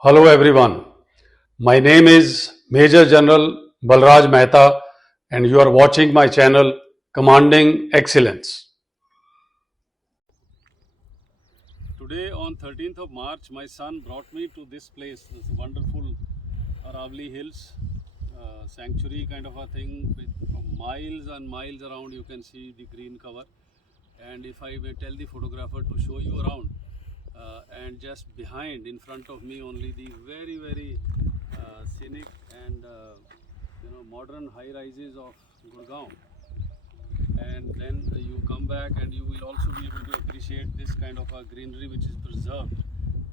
Hello everyone. My name is Major General Balraj Mehta and you are watching my channel Commanding Excellence. Today on 13th of March, my son brought me to this place, this wonderful Aravali Hills sanctuary kind of a thing with miles and miles around you can see the green cover. And if I may tell the photographer to show you around, and just behind in front of me only the very scenic and modern high rises of Gurgaon, and then you come back and you will also be able to appreciate this kind of a greenery which is preserved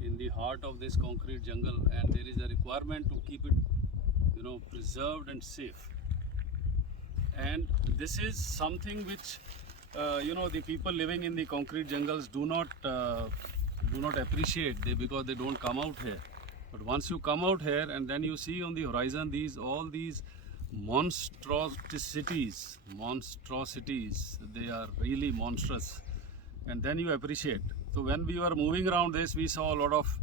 in the heart of this concrete jungle, and there is a requirement to keep it preserved and safe. And this is something which the people living in the concrete jungles do not appreciate because they don't come out here. But once you come out here and then you see on the horizon all these monstrosities, they are really monstrous, and then you appreciate. So when we were moving around this, we saw a lot of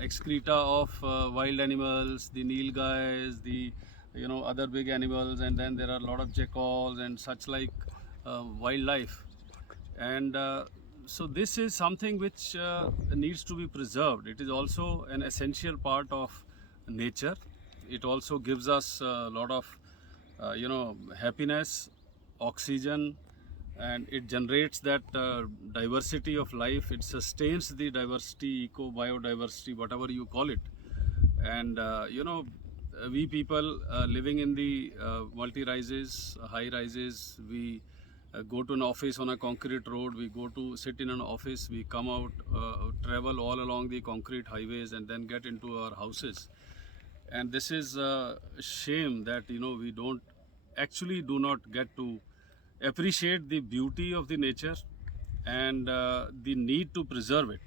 excreta of wild animals, the nilgais, the other big animals, and then there are a lot of jackals and such like wildlife. And so this is something which needs to be preserved. It is also an essential part of nature. It also gives us a lot of happiness, oxygen, and it generates that diversity of life. It sustains the diversity, biodiversity, whatever you call it. And we people living in the multi-rises, high rises, we go to an office on a concrete road, we go to sit in an office, we come out, travel all along the concrete highways and then get into our houses. And this is a shame that we do not get to appreciate the beauty of the nature and the need to preserve it.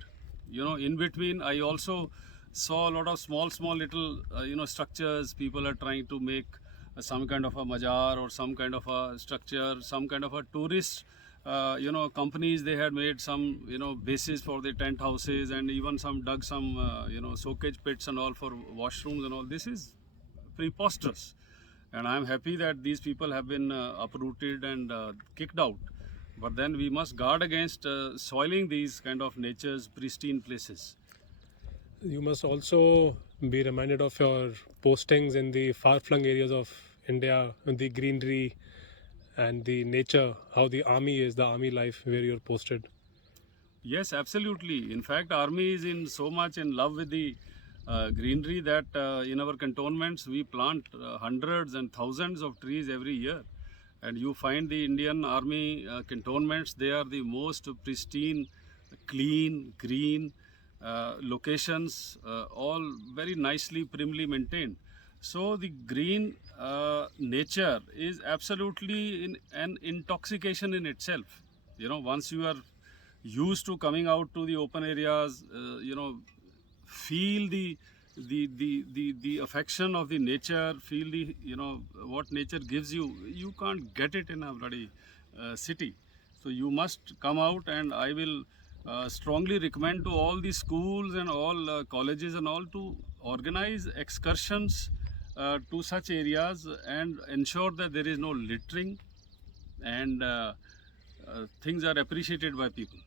In between I also saw a lot of small little structures. People are trying to make some kind of a mazar or some kind of a structure, some kind of a tourist companies. They had made some bases for the tent houses, and even some dug some soakage pits and all for washrooms and all. This is preposterous, and I'm happy that these people have been uprooted and kicked out. But then we must guard against soiling these kind of nature's pristine places. You must also be reminded of your postings in the far-flung areas of India, the greenery and the nature, how the army life where you're posted. Yes, absolutely. In fact, army is so much in love with the greenery that in our cantonments we plant hundreds and thousands of trees every year. And you find the Indian Army cantonments, they are the most pristine, clean, green locations, all very nicely, primly maintained. So the green nature is absolutely an intoxication in itself. Once you are used to coming out to the open areas, feel the affection of the nature, feel the what nature gives you. You can't get it in a bloody city. So you must come out, and I will strongly recommend to all the schools and all colleges and all to organize excursions to such areas and ensure that there is no littering and things are appreciated by people.